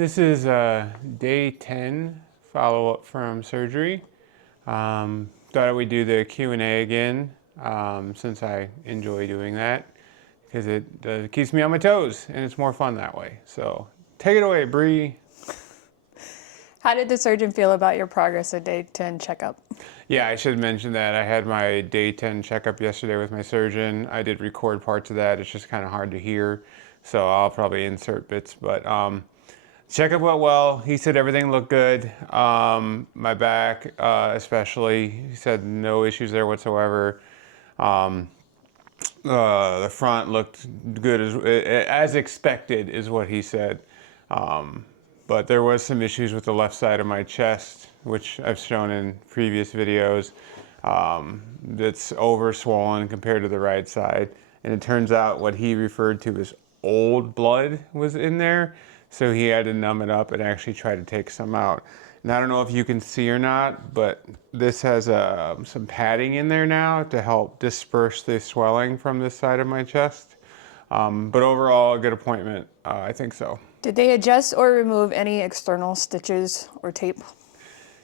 This is day 10 follow-up from surgery. Thought we'd do the Q&A again since I enjoy doing that because it keeps me on my toes and it's more fun that way. So take it away, Bree. How did the surgeon feel about your progress at day 10 checkup? Yeah, I should mention that I had my day 10 checkup yesterday with my surgeon. I did record parts of that. It's just kind of hard to hear, so I'll probably insert bits, but checkup went well. He said everything looked good. My back, especially, he said no issues there whatsoever. The front looked good as expected, is what he said. But there was some issues with the left side of my chest, which I've shown in previous videos. That's over swollen compared to the right side. And it turns out what he referred to as old blood was in there. So he had to numb it up and actually try to take some out. And I don't know if you can see or not, but this has some padding in there now to help disperse the swelling from this side of my chest. But overall, a good appointment. I think so. Did they adjust or remove any external stitches or tape?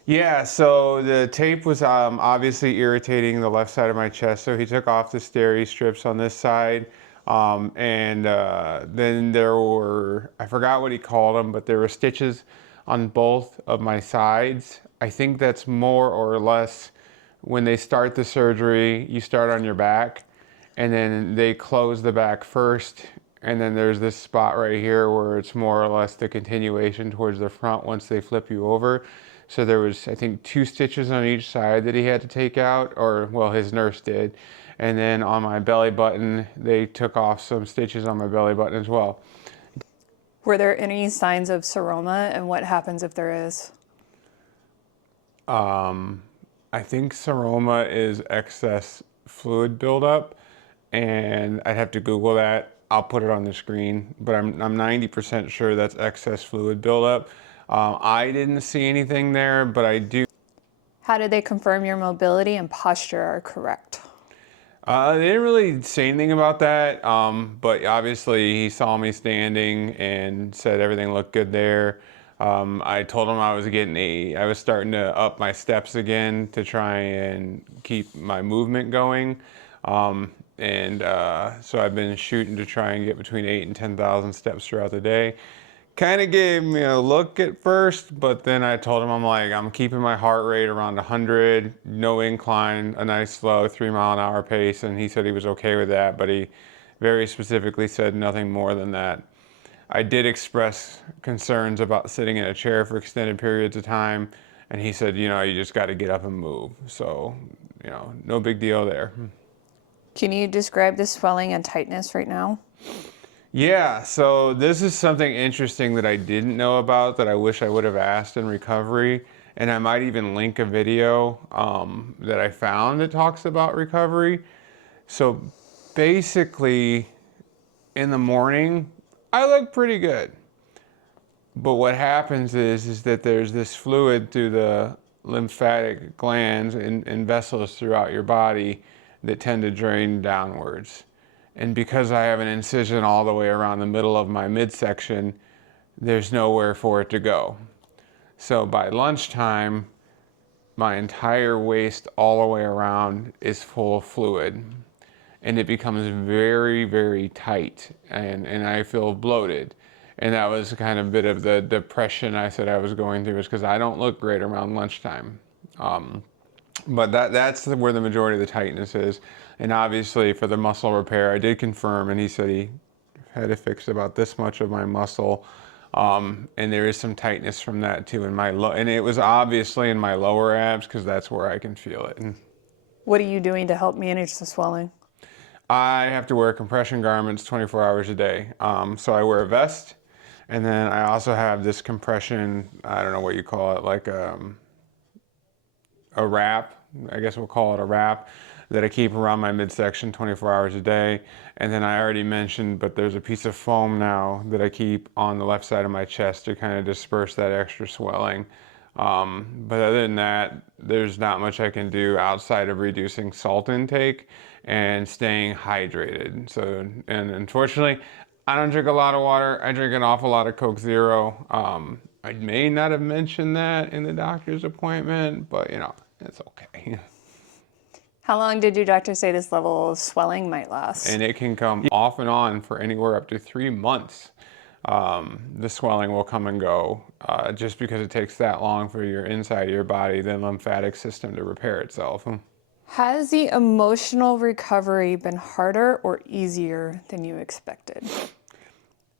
Yeah, so the tape was obviously irritating the left side of my chest, so he took off the steri strips on this side. Then there were, I forgot what he called them, but there were stitches on both of my sides. I think that's more or less when they start the surgery, you start on your back, and then they close the back first, and then there's this spot right here where it's more or less the continuation towards the front once they flip you over. So there was, I think, 2 stitches on each side that he had to take out, or well, his nurse did. And then on my belly button, they took off some stitches on my belly button as well. Were there any signs of seroma, and what happens if there is? I think seroma is excess fluid buildup, and I'd have to Google that. I'll put it on the screen, but I'm 90% sure that's excess fluid buildup. I didn't see anything there, but I do. How did they confirm your mobility and posture are correct? They didn't really say anything about that, but obviously he saw me standing and said everything looked good there. I told him I was starting to up my steps again to try and keep my movement going. So I've been shooting to try and get between 8,000 and 10,000 steps throughout the day. Kind of gave me a look at first, but then I told him, I'm keeping my heart rate around 100, no incline, a nice slow 3-mile-an-hour pace, and he said he was okay with that, but he very specifically said nothing more than that. I did express concerns about sitting in a chair for extended periods of time, and he said, you just got to get up and move. So, no big deal there. Can you describe the swelling and tightness right now? Yeah, so this is something interesting that I didn't know about that I wish I would have asked in recovery, and I might even link a video that I found that talks about recovery. So basically, in the morning, I look pretty good. But what happens is that there's this fluid through the lymphatic glands and vessels throughout your body that tend to drain downwards. And because I have an incision all the way around the middle of my midsection, there's nowhere for it to go. So by lunchtime, my entire waist all the way around is full of fluid. And it becomes very, very tight, and I feel bloated. And that was kind of a bit of the depression I said I was going through, is because I don't look great around lunchtime. But that's where the majority of the tightness is. And obviously for the muscle repair, I did confirm, and he said he had to fix about this much of my muscle. And there is some tightness from that too and it was obviously in my lower abs, because that's where I can feel it. What are you doing to help manage the swelling? I have to wear compression garments 24 hours a day. So I wear a vest, and then I also have this compression, I don't know what you call it, like a wrap, I guess we'll call it a wrap, that I keep around my midsection 24 hours a day. And then I already mentioned, but there's a piece of foam now that I keep on the left side of my chest to kind of disperse that extra swelling. But other than that, there's not much I can do outside of reducing salt intake and staying hydrated. So, and unfortunately, I don't drink a lot of water. I drink an awful lot of Coke Zero. I may not have mentioned that in the doctor's appointment, but you know, it's okay. How long did your doctor say this level of swelling might last? And it can come off and on for anywhere up to 3 months. The swelling will come and go just because it takes that long for your inside of your body, the lymphatic system to repair itself. Has the emotional recovery been harder or easier than you expected?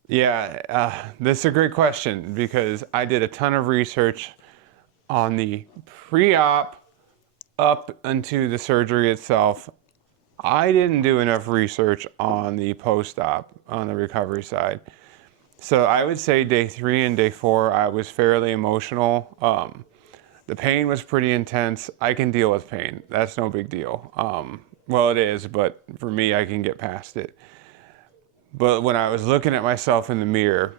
Yeah, this is a great question because I did a ton of research on the pre-op up into the surgery itself. I didn't do enough research on the post-op, on the recovery side. So I would say day 3 and day 4, I was fairly emotional. The pain was pretty intense. I can deal with pain. That's no big deal. Well, it is, but for me, I can get past it. But when I was looking at myself in the mirror,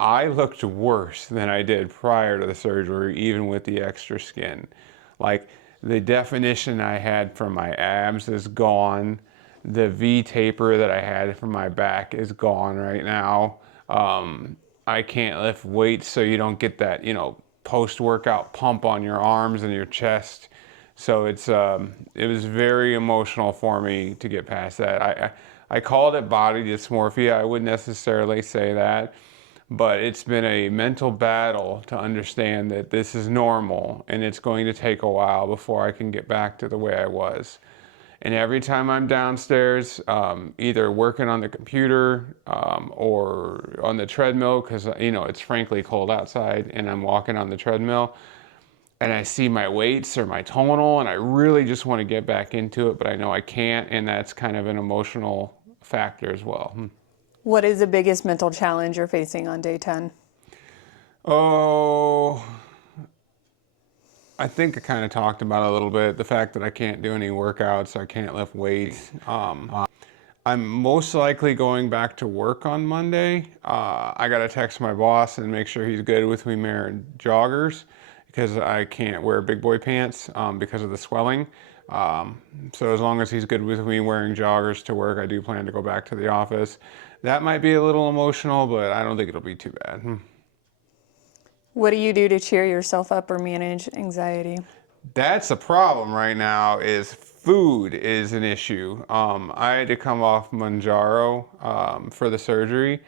I looked worse than I did prior to the surgery, even with the extra skin. Like the definition I had from my abs is gone. The V taper that I had from my back is gone right now. I can't lift weights, so you don't get that, you know, post-workout pump on your arms and your chest. So it was very emotional for me to get past that. I called it body dysmorphia. I wouldn't necessarily say that, but it's been a mental battle to understand that this is normal and it's going to take a while before I can get back to the way I was. And every time I'm downstairs, either working on the computer or on the treadmill, because you know it's frankly cold outside, and I'm walking on the treadmill, and I see my weights or my tonal, and I really just want to get back into it, but I know I can't, and that's kind of an emotional factor as well. What is the biggest mental challenge you're facing on day 10? Oh, I think I kind of talked about it a little bit, the fact that I can't do any workouts, I can't lift weights. I'm most likely going back to work on Monday. I got to text my boss and make sure he's good with me wearing joggers because I can't wear big boy pants because of the swelling. So as long as he's good with me wearing joggers to work, I do plan to go back to the office. That might be a little emotional, but I don't think it'll be too bad. What do you do to cheer yourself up or manage anxiety? That's a problem right now is food is an issue. I had to come off Mounjaro for the surgery,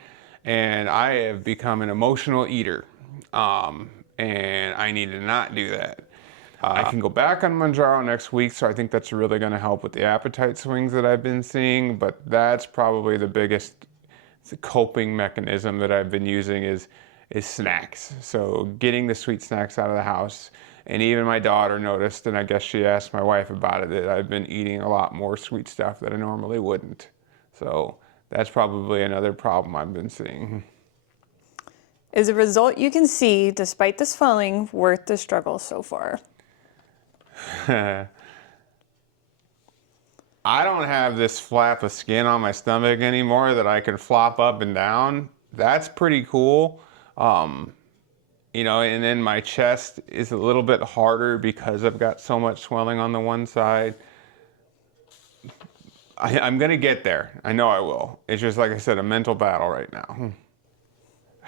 and I have become an emotional eater, and I need to not do that. I can go back on Mounjaro next week, so I think that's really going to help with the appetite swings that I've been seeing, but that's probably the biggest coping mechanism that I've been using is snacks. So getting the sweet snacks out of the house. And even my daughter noticed, and I guess she asked my wife about it, that I've been eating a lot more sweet stuff that I normally wouldn't. So that's probably another problem I've been seeing. Is a result you can see, despite the swelling, worth the struggle so far? I don't have this flap of skin on my stomach anymore that I can flop up and down. That's pretty cool. You know, and then my chest is a little bit harder because I've got so much swelling on the one side. I'm gonna get there. I know I will. It's just, like I said, a mental battle right now.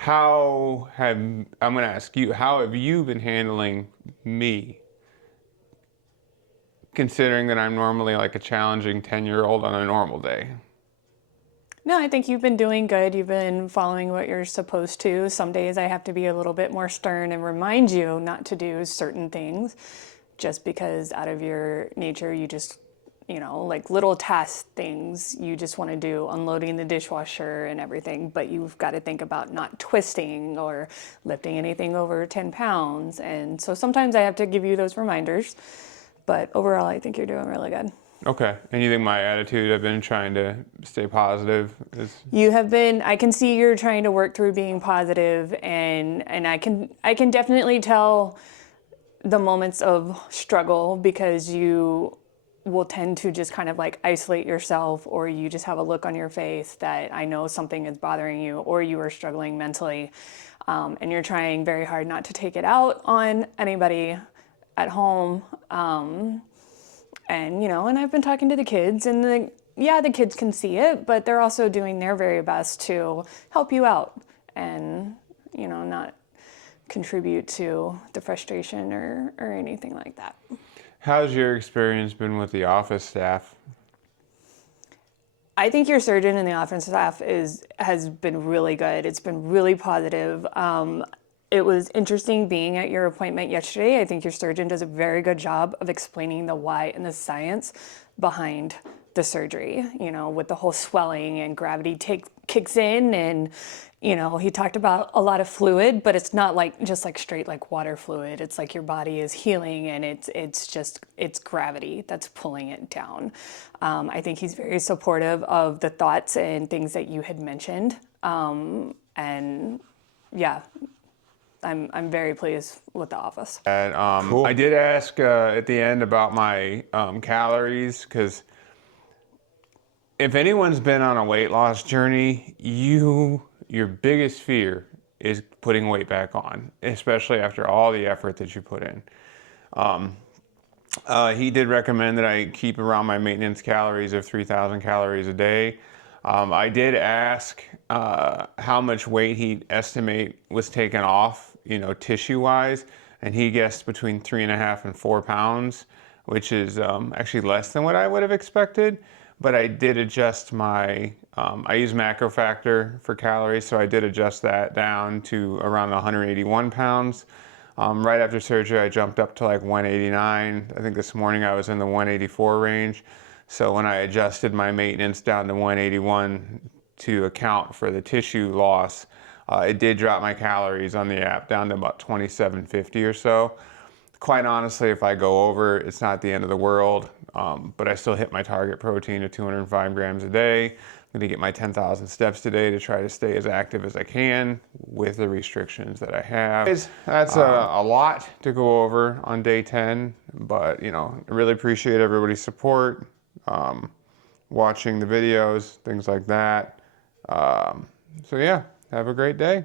I'm gonna ask you, how have you been handling me? Considering that I'm normally like a challenging 10-year-old on a normal day. No, I think you've been doing good. You've been following what you're supposed to. Some days I have to be a little bit more stern and remind you not to do certain things just because out of your nature you just, you know, like little task things you just want to do, unloading the dishwasher and everything, but you've got to think about not twisting or lifting anything over 10 pounds. And so sometimes I have to give you those reminders, but overall I think you're doing really good. Okay, and you think my attitude, I've been trying to stay positive is... You have been, I can see you're trying to work through being positive, and I can definitely tell the moments of struggle because you will tend to just kind of like isolate yourself, or you just have a look on your face that I know something is bothering you, or you are struggling mentally, and you're trying very hard not to take it out on anybody at home. And, you know, and I've been talking to the kids, and yeah, the kids can see it, but they're also doing their very best to help you out and, not contribute to the frustration or anything like that. How's your experience been with the office staff? I think your surgeon and the office staff has been really good. It's been really positive. It was interesting being at your appointment yesterday. I think your surgeon does a very good job of explaining the why and the science behind the surgery, with the whole swelling and gravity kicks in, and he talked about a lot of fluid, but it's not like just like straight like water fluid. It's like your body is healing, and it's gravity that's pulling it down. I think he's very supportive of the thoughts and things that you had mentioned, and yeah, I'm very pleased with the office. And, Cool. I did ask at the end about my calories, because if anyone's been on a weight loss journey, your biggest fear is putting weight back on, especially after all the effort that you put in. He did recommend that I keep around my maintenance calories of 3,000 calories a day. I did ask how much weight he'd estimate was taken off, tissue-wise, and he guessed between 3.5 and 4 pounds, which is actually less than what I would have expected. But I did adjust I use MacroFactor for calories, so I did adjust that down to around 181 pounds. Right after surgery, I jumped up to like 189. I think this morning I was in the 184 range. So when I adjusted my maintenance down to 181 to account for the tissue loss, it did drop my calories on the app down to about 2750 or so. Quite honestly, if I go over, it's not the end of the world, but I still hit my target protein of 205 grams a day. I'm gonna get my 10,000 steps today to try to stay as active as I can with the restrictions that I have. That's a lot to go over on day 10, but I really appreciate everybody's support, watching the videos, things like that. So yeah, have a great day.